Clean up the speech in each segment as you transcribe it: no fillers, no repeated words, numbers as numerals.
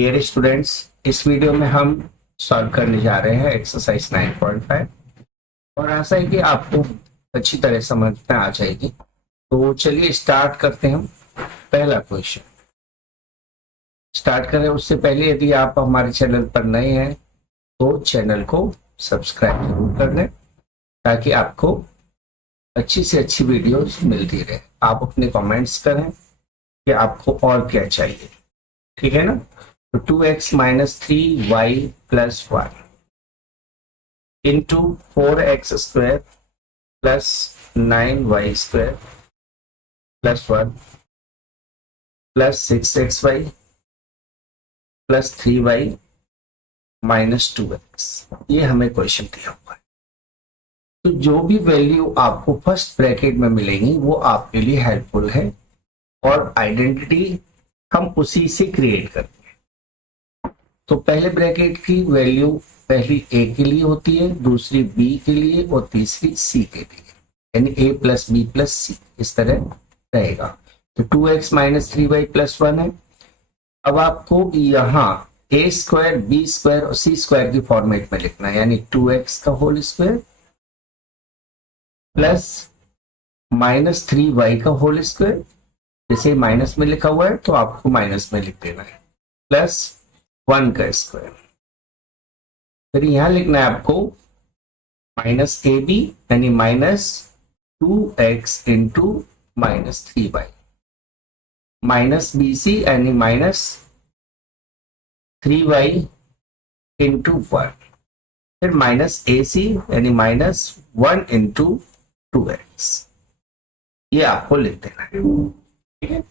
Dear students, इस video में हम सॉल्व करने जा रहे हैं एक्सरसाइज 9.5 और आशा है कि आपको अच्छी तरह समझ में आ जाएगी। तो चलिए स्टार्ट करते हैं। पहला क्वेश्चन स्टार्ट करें उससे पहले यदि आप हमारे चैनल पर नए हैं तो चैनल को सब्सक्राइब जरूर कर लें ताकि आपको अच्छी से अच्छी वीडियोस मिलती रहे। आप अपने कमेंट्स करें कि आपको और क्या चाहिए, ठीक है ना। तो 2x minus 3y plus 1 into 4x square plus 9y square plus 1 plus 6xy plus 3y minus 2x, ये हमें क्वेश्चन दिया हुआ है। तो जो भी वैल्यू आपको फर्स्ट ब्रैकेट में मिलेंगी वो आपके लिए हेल्पफुल है और आइडेंटिटी हम उसी से क्रिएट करते हैं। तो पहले ब्रैकेट की वैल्यू पहली a के लिए होती है, दूसरी b के लिए और तीसरी c के लिए, यानी a plus b plus c इस तरह रहेगा। तो 2x माइनस 3y प्लस 1 है। अब आपको यहाँ a स्क्वायर b स्क्वायर और c स्क्वायर की फॉर्मेट में लिखना है, यानी 2x का whole square plus minus 3y का होल स्क्वायर, जैसे माइनस में लिखा हुआ है तो आपको माइनस में लिख देना है, प्लस 1 का स्क्वायर। फिर यहां लिखना है आपको माइनस ए बी यानी minus 2x into minus 3y, minus B c यानी माइनस 3y इंटू 1, फिर माइनस ए सी यानी माइनस 1 इंटू 2x, ये आपको लिख देना है, ठीक है।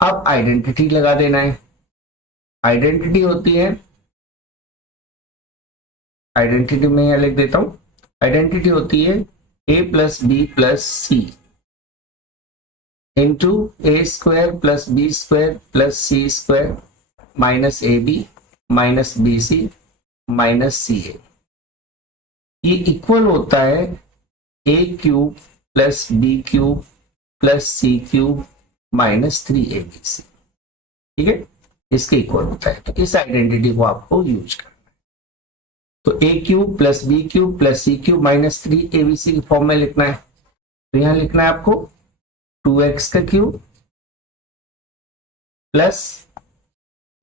अब आइडेंटिटी लगा देना है। आइडेंटिटी होती है, आइडेंटिटी में यहां लिख देता हूं, आइडेंटिटी होती है a plus B plus C into A square plus B square plus C square minus A B minus B C minus C A. ये इक्वल होता है a cube plus B cube plus C cube minus 3abc, ठीक है, इसके equal होता है। तो इस आइडेंटिटी को आपको यूज करना है। तो a cube plus B cube plus C cube minus 3abc की फॉर्म में लिखना है। तो यहां लिखना है आपको 2x का क्यूब प्लस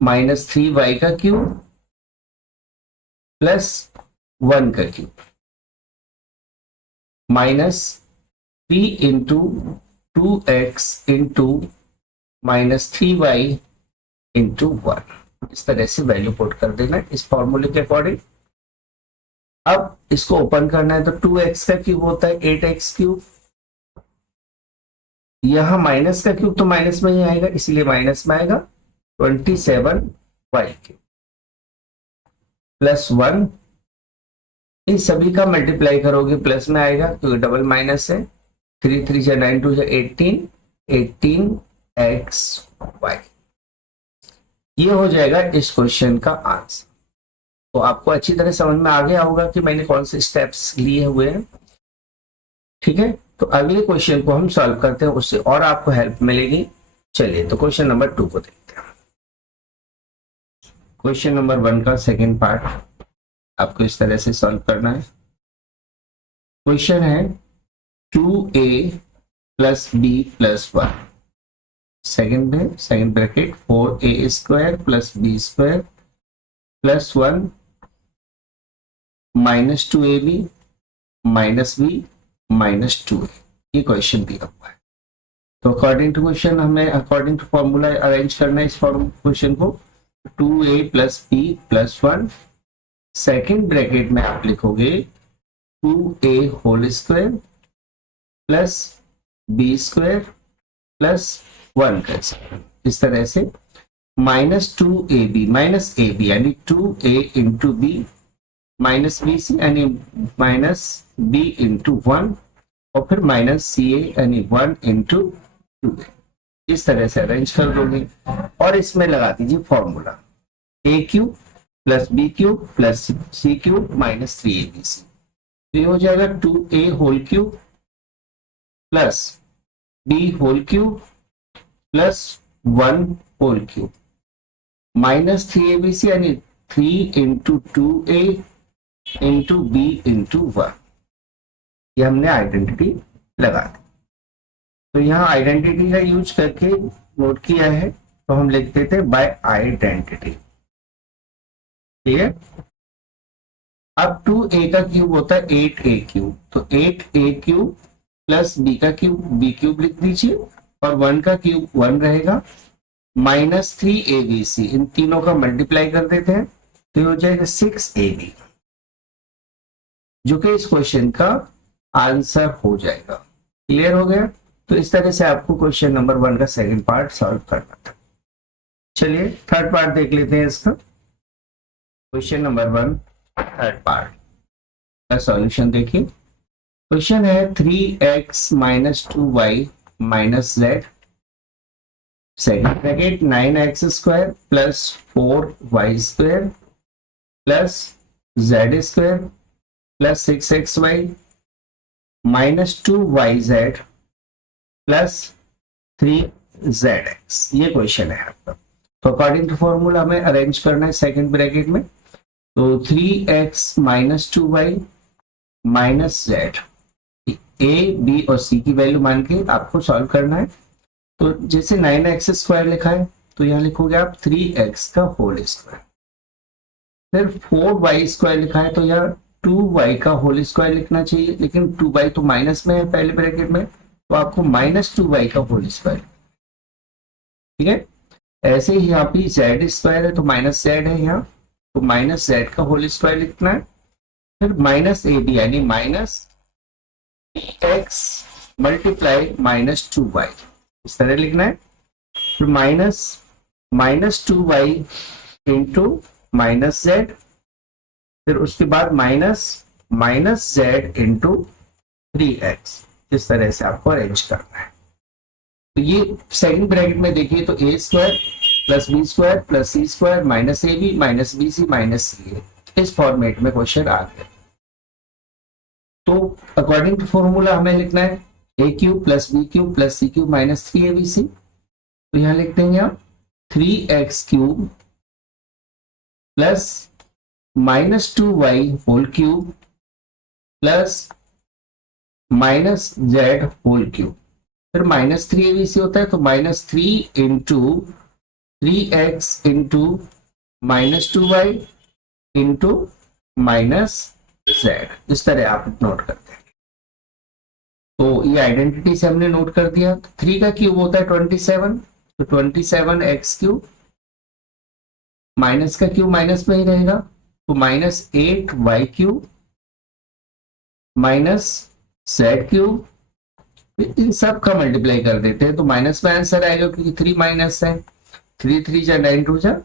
माइनस 3y का क्यूब प्लस 1 का cube minus 3 into 2x into minus 3y into 1, इस तरह से वैल्यू पुट कर देना इस फॉर्मूले के अकॉर्डिंग। अब इसको ओपन करना है तो 2x का क्यूब होता है 8x क्यूब, यहां माइनस का क्यूब तो माइनस में ही आएगा इसीलिए माइनस में आएगा 27y क्यूब प्लस 1, इन सभी का मल्टीप्लाई करोगे प्लस में आएगा क्योंकि डबल माइनस है, 3 3 से 9 2 से 18xy, ये हो जाएगा इस क्वेश्चन का आंसर। तो आपको अच्छी तरह समझ में आ गया होगा कि मैंने कौन से स्टेप्स लिए हुए हैं, ठीक है। तो अगले क्वेश्चन को हम सॉल्व करते हैं, उससे और आपको हेल्प मिलेगी। चलिए तो क्वेश्चन नंबर 2 को देखते हैं। क्वेश्चन नंबर 1 का सेकेंड पार्ट आपको इस तरह से सॉल्व करना है। क्वेश्चन है 2a plus b plus 1, second bracket 4a square plus b square plus 1 minus 2ab minus b minus 2a, ये क्वेश्चन दिया हुआ है। तो अकॉर्डिंग टू क्वेश्चन हमें अकॉर्डिंग टू फॉर्मूला अरेंज करना है इस क्वेश्चन को। 2a plus b plus 1, second bracket में आप लिखोगे 2a whole square plus b square plus 1 का स्क्वायर, इस तरह से माइनस 2ab माइनस ab यानी 2a into b minus B c यानी माइनस b इंटू 1 और फिर माइनस सी ए यानी 1 इंटू 2, इस तरह से अरेंज कर दोगे और इसमें लगा दीजिए formula a cube plus B cube plus C cube minus 3abc, तो ये हो जाएगा 2a whole cube plus b whole cube plus 1 whole cube -3abc यानी 3 into 2a into b into 1, ये हमने आइडेंटिटी लगा दी। तो यहाँ आइडेंटिटी का यूज करके नोट किया है, तो हम लिख देते हैं बाय आइडेंटिटी। ठीक है, अब 2a का क्यूब होता है 8a क्यूब, तो 8a क्यूब प्लस b का क्यूब b क्यूब लिख दीजिए, और 1 का क्यूब 1 रहेगा, -3abc, इन तीनों का मल्टीप्लाई कर देते हैं, तो ये हो जाएगा 6ab, जो कि इस क्वेश्चन का आंसर हो जाएगा। क्लियर हो गया? तो इस तरह से आपको क्वेश्चन नंबर 1 का सेकंड पार्ट सॉल्व करना था। चलिए थर्ड पार्ट देख लेते हैं इसका। क्वेश्चन नंबर 1 थर्ड पार्ट का सॉल्यूशन देखिए। क्वेश्चन है 3x - 2y - z, second bracket 9x square plus 4y square plus z square plus 6xy - 2yz plus 3zx, ये क्वेश्चन है आपका। तो अकॉर्डिंग टू फॉर्मूला हमें अरेंज करना है सेकंड ब्रैकेट में, तो 3x - 2y - z, a b और c की वैल्यू मान के आपको सॉल्व करना है। तो जैसे 9x स्क्वायर लिखा है, तो यहाँ लिखोगे आप 3x का होल स्क्वायर, फिर 4y स्क्वायर लिखा है, तो यहाँ 2y का होल स्क्वायर लिखना चाहिए, लेकिन 2y तो माइनस में है पहले ब्रैकेट में, तो आपको -2y का होल स्क्वायर। ठीक है, ऐसे ही यहाँ पे z स्क्वायर है, तो -z है यहाँ, तो -z का होल स्क्वायर लिखना है, फिर -ab यानी -3x मल्टीप्लाई -2y, इस तरह लिखना है, फिर -2y इंटू -z, फिर उसके बाद -z इंटू 3x, इस तरह से आपको अरेंज करना है। तो ये सेकंड ब्रैकेट में देखिए, तो a square plus B square plus C square minus A B minus B C minus C A, इस फॉर्मेट में क्वेश्चन आ गया। तो अकॉर्डिंग टू फॉर्मूला हमें लिखना है a cube plus B cube plus C cube minus 3abc, तो यहां लिखते हैं आप 3x cube plus -2y whole cube plus -z whole cube, फिर -3abc होता है, तो -3 into 3x into -2y into -z, इस तरह आप नोट करते हैं। तो ये आइडेंटिटी से हमने नोट कर दिया। 3 का क्यूब होता है 27, तो 27x क्यूब, माइनस का क्यूब माइनस में ही रहेगा, तो -8y क्यूब -z क्यूब, इन सब का मल्टीप्लाई कर देते हैं, तो माइनस में आंसर आएगा क्योंकि 3 माइनस है, 3 3 जा 9 2 जा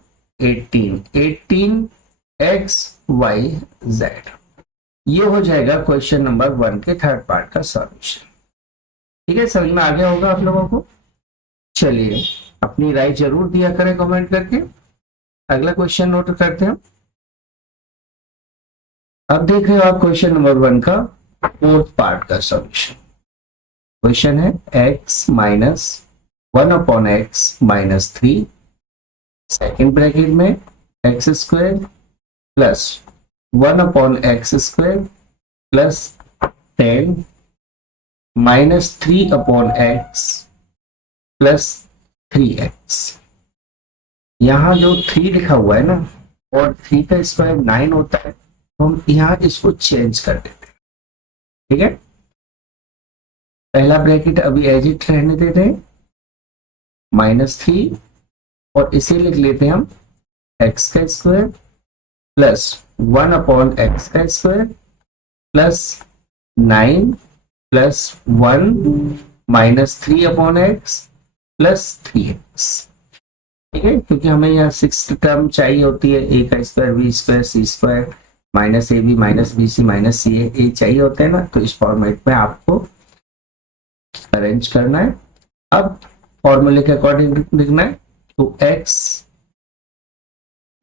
18x y z, ये हो जाएगा क्वेश्चन नंबर 1 के थर्ड पार्ट का सॉल्यूशन। ठीक है, समझ में आ गया होगा आप लोगों को। चलिए अपनी राय जरूर दिया करें कमेंट करके। अगला क्वेश्चन नोट करते हैं। अब देख रहे हो आप क्वेश्चन नंबर 1 का फोर्थ पार्ट का सॉल्यूशन। क्वेश्चन है x - 1/x - 3, सेकेंड ब्रैकेट में x square plus 1/x square plus 10 -3/x plus 3x। यहाँ जो 3 लिखा हुआ है ना, और 3 का स्क्वायर 9 होता है, तो हम यहाँ इसको चेंज कर देते हैं। ठीक है, पहला ब्रैकेट अभी एज इट रहने देते हैं, -3, और इसे लिख लेते हैं हम x का स्क्वायर प्लस 1/x का square plus 9 plus 1 -3/x plus 3x। ठीक है, क्योंकि हमें यहाँ 6th टर्म चाहिए होती है, a का square b square c square minus A B minus B C minus C A चाहिए होते हैं ना, तो इस फॉर्मेट में आपको अरेंज करना है। अब फॉर्मूले के अकॉर्डिंग लिखना है, तो x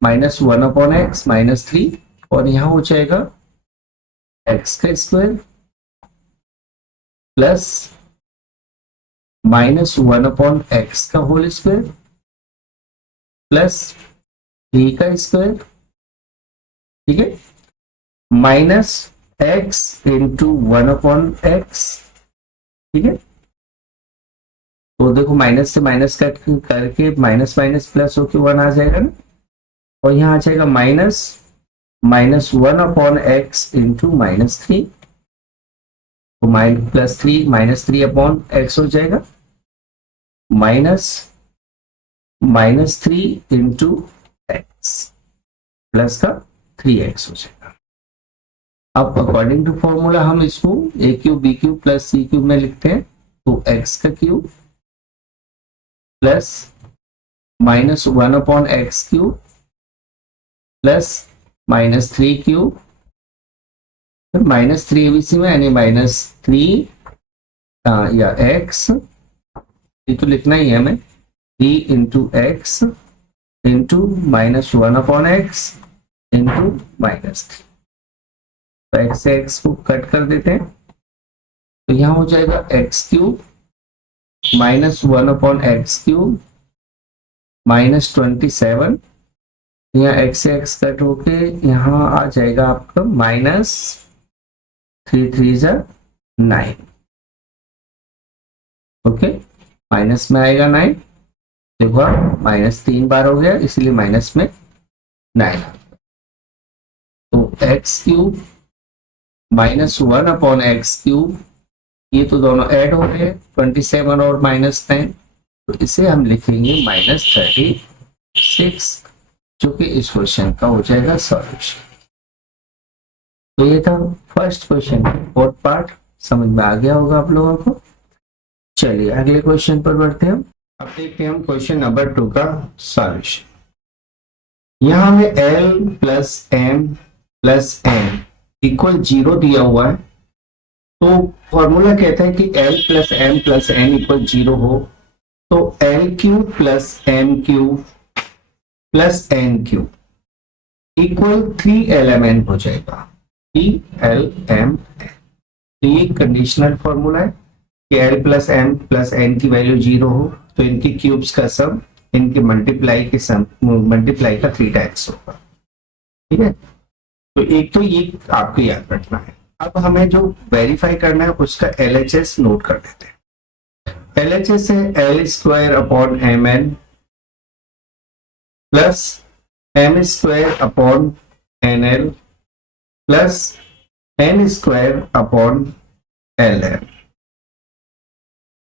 -1/x -3, और यहां हो जाएगा x का स्क्वायर प्लस -1/x का होल स्क्वायर प्लस 3 का स्क्वायर, ठीक है, माइनस x इंटू 1/x, ठीक है। तो देखो माइनस से माइनस कट करके माइनस माइनस प्लस होके 1 आ जाएगा ना, और यहाँ आ जाएगा -1/x इंटू -3, तो +3 हो जाएगा, -3 इंटू एक्स प्लस का 3x हो जाएगा। अब अकॉर्डिंग टू फॉर्मूला हम इसको a³ b³ + c³ में लिखते हैं, तो x³ प्लस -1/x³ प्लस -3³ फिर -3 ABC में यानी -3 या x, ये तो लिखना ही है हमें, 3 into x into -1/x into -3, तो x से x को कट कर देते हैं, तो यहाँ हो जाएगा x³ -1/x³ -27, यहाँ x से x कट होके यहाँ आ जाएगा आपका -3×3=9, ओके, माइनस में आएगा 9, देखो -3 बार हो गया इसलिए माइनस में 9, तो x³ -1/x³, ये तो दोनों ऐड हो गए 27 और -9, तो इसे हम लिखेंगे -36, जो कि इस क्वेश्चन का हो जाएगा सॉल्यूशन। तो ये था फर्स्ट क्वेश्चन, फोर्थ पार्ट समझ में आ गया होगा आप लोगों को। चलिए अगले क्वेश्चन पर बढ़ते हैं। अब देखते हैं हम क्वेश्चन नंबर 2 का सॉल्यूशन। यहां हमें l + m + n = 0 दिया हुआ है, तो फॉर्मूला कहता है कि l + m + n = 0 हो तो l³ + m³ + n³ = 3lmn हो जाएगा, 3lmn। तो ये कंडीशनल फॉर्मूला है कि l + m + n की वैल्यू 0 हो तो इनके क्यूब्स का सम इनके मल्टीप्लाई का 3 टाइम्स होगा, ठीक है। तो एक तो ये आपको याद रखना है। अब हमें जो वेरीफाई करना है उसका LHS नोट कर देते हैं। LHS है L² plus m² NL plus n² LM।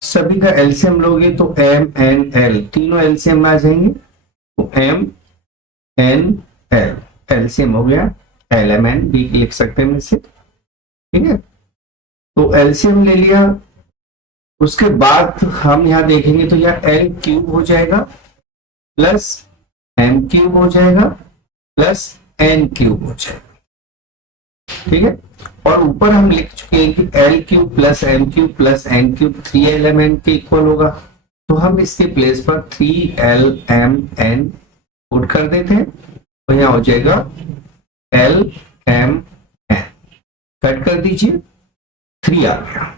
सभी का एलसीएम लोगे तो m n l तीनों एलसीएम में आ जाएंगे, तो m n l एलसीएम हो गया, LMN भी लिख सकते हैं इसे, ठीक है। तो एलसीएम ले लिया, उसके बाद हम यहां देखेंगे तो यह l³ हो जाएगा प्लस m³ हो जाएगा प्लस n³ हो जाएगा, ठीक है। और ऊपर हम लिख चुके हैं कि l³ + m³ + n³ 3lmn के इक्वल होगा, तो हम इसके प्लेस पर 3lmn पुट कर देते हैं, तो यहां हो जाएगा lmn, कट कर दीजिए, 3 आ गया।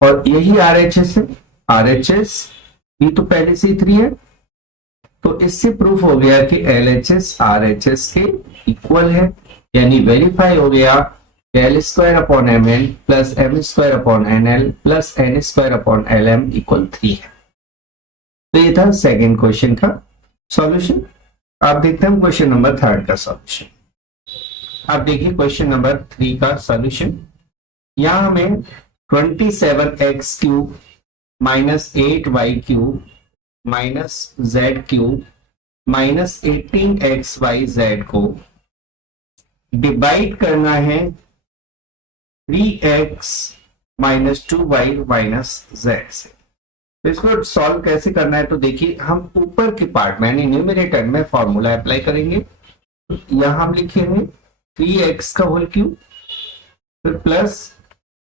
और यही RHS है, RHS भी तो पहले से ही 3 है, तो इससे प्रूफ हो गया कि LHS RHS के इक्वल है, यानी वेरीफाई हो गया l²/mn + m²/nl + n²/lm = 3 है। तो ये था सेकेंड क्वेश्चन का सॉल्यूशन। आप देखते हैं क्वेश्चन नंबर 3 का सॉल्यूशन। आप देखिए क्वेश्चन नंबर 3 का सॉल्यूशन। यहां हमें 27x³ -8y³ -z³ -18xyz को डिवाइड करना है 3x - 2y - z से। तो इसको सॉल्व कैसे करना है, तो देखिए हम ऊपर के पार्ट में यानी न्यूमरेटर में फॉर्मूला अप्लाई करेंगे। यहां हम लिखेंगे 3x का होल क्यूब फिर plus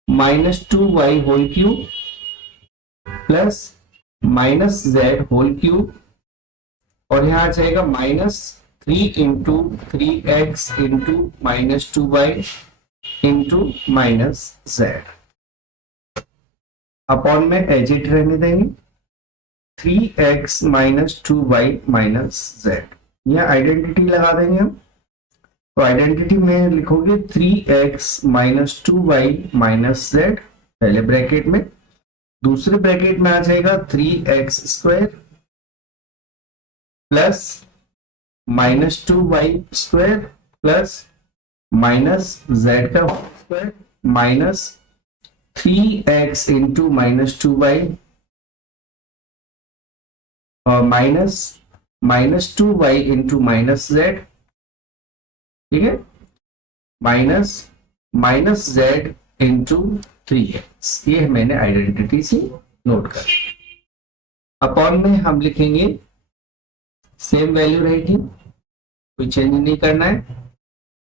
-2y³ plus -z whole cube, और यहां आ जाएगा -3 into 3x into -2y into -z upon में एज इट रहने देंगे 3x - 2y - z। यह आइडेंटिटी लगा देंगे हम। तो आइडेंटिटी में लिखोगे 3x minus 2y minus z पहले ब्रैकेट में, दूसरे ब्रैकेट में आ जाएगा 3x square plus minus 2y square plus minus z का square minus 3x into minus 2y और minus 2y into minus z, ठीक है, माइनस z इंटू 3x। ये मैंने आइडेंटिटी से नोट कर। अपॉन में हम लिखेंगे सेम वैल्यू रहेगी, कोई चेंज नहीं करना है,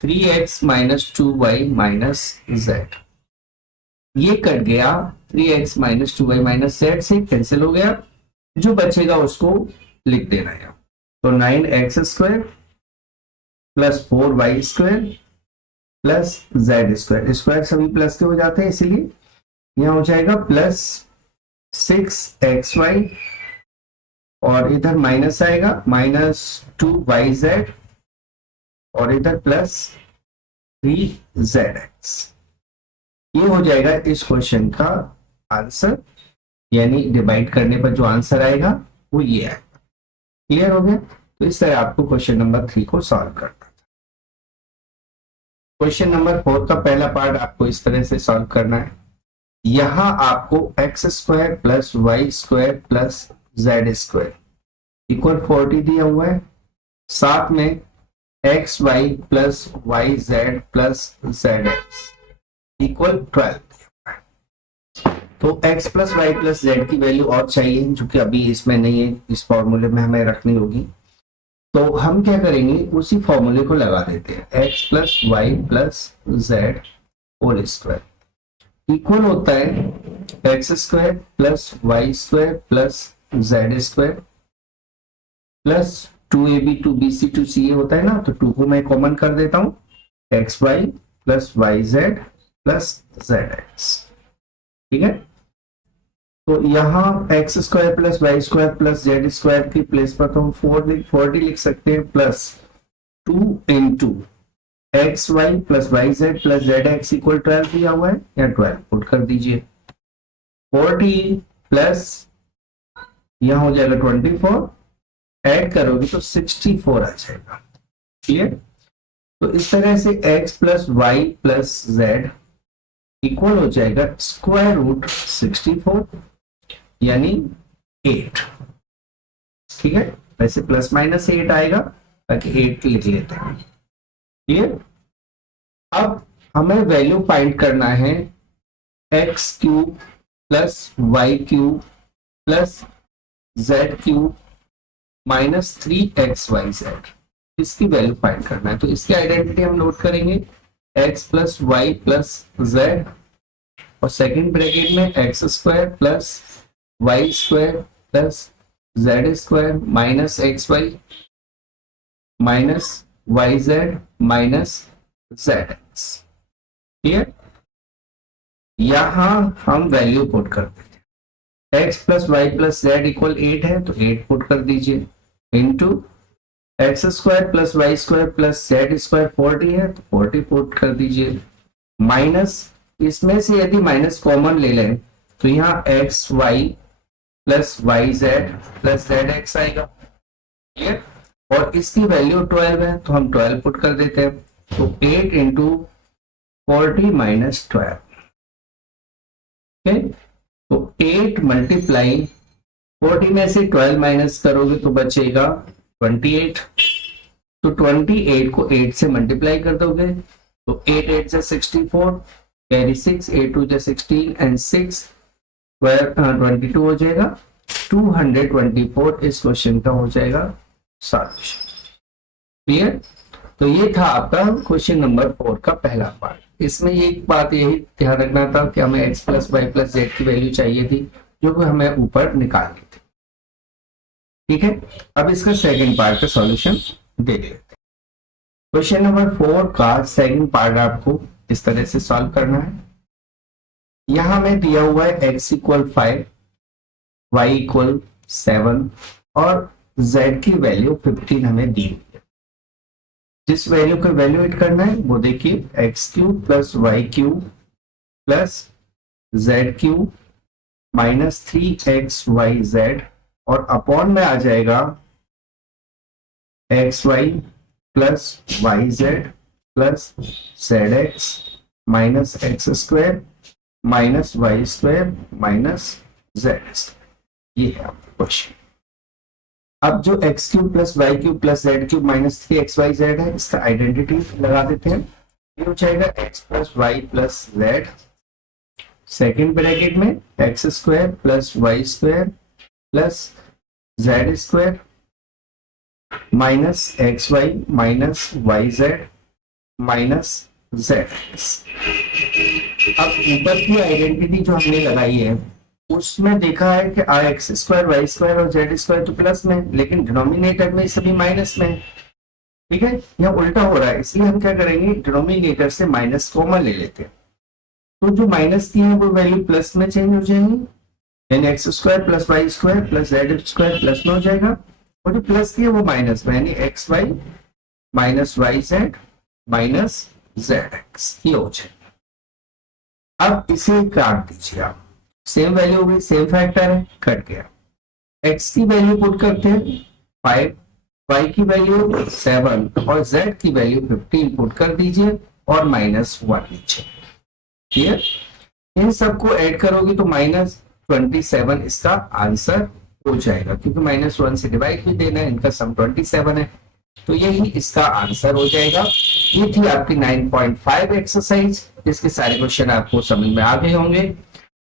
3x minus 2y minus z। ये कट गया, 3x minus 2y minus z से कैंसिल हो गया, जो बचेगा उसको लिख देना है। तो 9x square plus 4y square plus z square, square सभी प्लस के हो जाते हैं इसलिए यहां हो जाएगा प्लस 6xy और इधर माइनस आएगा माइनस 2yz और इधर प्लस 3zx। ये हो जाएगा इस क्वेश्चन का आंसर, यानी डिवाइड करने पर जो आंसर आएगा वो ये आएगा। क्लियर हो गया? तो इस तरह आपको क्वेश्चन नंबर 3 को सॉल्व करना था। क्वेश्चन नंबर 4 का पहला पार्ट आपको इस तरह से सॉल्व करना है। यहां आपको x square plus Y square plus Z square equal 40 दिया हुआ है, साथ में x y plus y z plus z x equal 12। तो x plus Y plus z की वैल्यू और चाहिए, जो कि अभी इसमें नहीं है, इस फॉर्मूले में हमें रखनी होगी। तो हम क्या करेंगे, उसी फॉर्मूले को लगा देते हैं, x plus Y plus z whole square equal होता है x square plus Y square plus Z square plus 2ab 2bc 2ca होता है ना, तो 2 को मैं कॉमन कर देता हूं, x y plus y z plus z x. ठीक है, तो यहाँ x square plus Y square plus Z square की प्लेस पर तो हम 40 लिख सकते हैं, plus 2 into x y plus y z plus z x equal 12 दिया हुआ है, या 12 पुट कर दीजिए। 40 प्लस यहाँ हो जाएगा 24, ऐड करोगे तो 64 आ जाएगा। क्लियर? तो इस तरह से x plus Y plus z equal हो जाएगा स्क्वायर रूट 64 यानी 8। ठीक है, वैसे प्लस माइनस 8 आएगा, ताकि 8 लिख लेते हैं। क्लियर? अब हमें वैल्यू फाइंड करना है x cube plus y cube plus z cube minus 3xyz, इसकी वैल्यू फाइंड करना है। तो इसकी आइडेंटिटी हम नोट करेंगे, x plus Y plus z और सेकेंड ब्रैकेट में x square plus Y square plus Z square minus x Y minus Y Z minus z x. Clear? यहां हम वैल्यू पुट कर देते हैं, x plus Y plus z equal 8 है, तो 8 put कर दीजिए, into x square plus Y square plus Z square 40 है, तो 40 पुट कर दीजिए, माइनस इसमें से यदि माइनस कॉमन ले लें तो यहाँ x y plus y z plus z x आएगा। क्लियर? और इसकी वैल्यू 12 है, तो हम 12 पुट कर देते हैं, तो 8 इंटू 40 माइनस 12। तो 8 मल्टीप्लाई 40 में से 12 माइनस करोगे तो बचेगा 28। तो 28 को 8 से मल्टीप्लाई कर दोगे तो 8 8 से 64, कैरी 6, 8 2 से 16 एंड 6 22 हो जाएगा। 224 इस क्वेश्चन का हो जाएगा सॉल्यूशन। क्लियर? तो ये था आपका क्वेश्चन नंबर 4 का पहला पार्ट। इसमें एक बात यही ध्यान रखना था कि हमें x plus Y plus z की वैल्यू चाहिए थी, जो कि हमें ऊपर निकालनी थी। ठीक है, अब इसका सेकंड पार्ट का सॉल्यूशन देख लेते हैं। क्वेश्चन नंबर 4 का सेकंड पार्ट आपको इस तरह से सॉल्व करना है। यहां में दिया हुआ है x इक्वल 5, y इक्वल 7 और z की वैल्यू 15 हमें दी हुई है। जिस वैल्यू को वैल्यूएट करना है वो देखिए x cube plus y cube plus z cube minus 3xyz और अपॉन में आ जाएगा xy plus yz plus zx minus x square minus y square minus z square. ये है आपका क्वेश्चन। अब जो x cube plus y cube plus z cube minus 3xyz है, इसका आइडेंटिटी लगा देते हैं। ये हो जाएगा X plus Y plus Z, second bracket में x square plus Y square plus Z square minus x Y minus Y Z minus Z. अब ऊपर की आइडेंटिटी जो हमने लगाई है उसमें देखा है कि एक्स स्क्वायर वाई स्क्वायर और जेड स्क्वायर तो प्लस में, लेकिन डिनोमिनेटर में सभी माइनस में है। ठीक है, यहाँ उल्टा हो रहा है, इसलिए हम क्या करेंगे, डिनोमिनेटर से माइनस कॉमन ले लेते हैं। तो जो माइनस की है वो वैल्यू प्लस में चेंज हो जाएंगी, यानी x square plus Y square plus Z square plus में हो जाएगा, और जो प्लस की है वो माइनस में, यानी x Y minus Y Z minus z x, ये हो जाएगा। अब इसे काट दीजिए आप, सेम वैल्यू हो गई, सेम फैक्टर है, कट गया। एक्स की वैल्यू पुट करते हैं 5, वाई की वैल्यू 7 और जेड की वैल्यू 15 पुट कर दीजिए और -1 नीचे। क्लियर? इन सबको ऐड करोगे तो -27 इसका आंसर हो जाएगा, क्योंकि -1 से डिवाइड भी देना है, इनका सम 27 है, तो यही इसका आंसर हो जाएगा। ये थी आपकी 9.5 एक्सरसाइज, जिसके सारे क्वेश्चन आपको समझ में आ गए होंगे।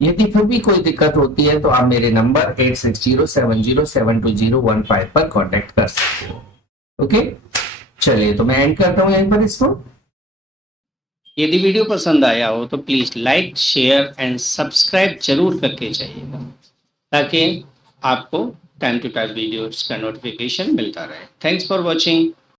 यदि फिर भी कोई दिक्कत होती है तो आप मेरे नंबर 8607072015 पर कांटेक्ट कर सकते हो। ओके, चलिए तो मैं एंड करता हूं यहीं पर इसको। यदि वीडियो पसंद आया हो तो please like share and subscribe जरूर करके जाइएगा, ताकि आपको टाइम टू टाइम वीडियोस का नोटिफिकेशन मिलता रहे। Thanks for watching.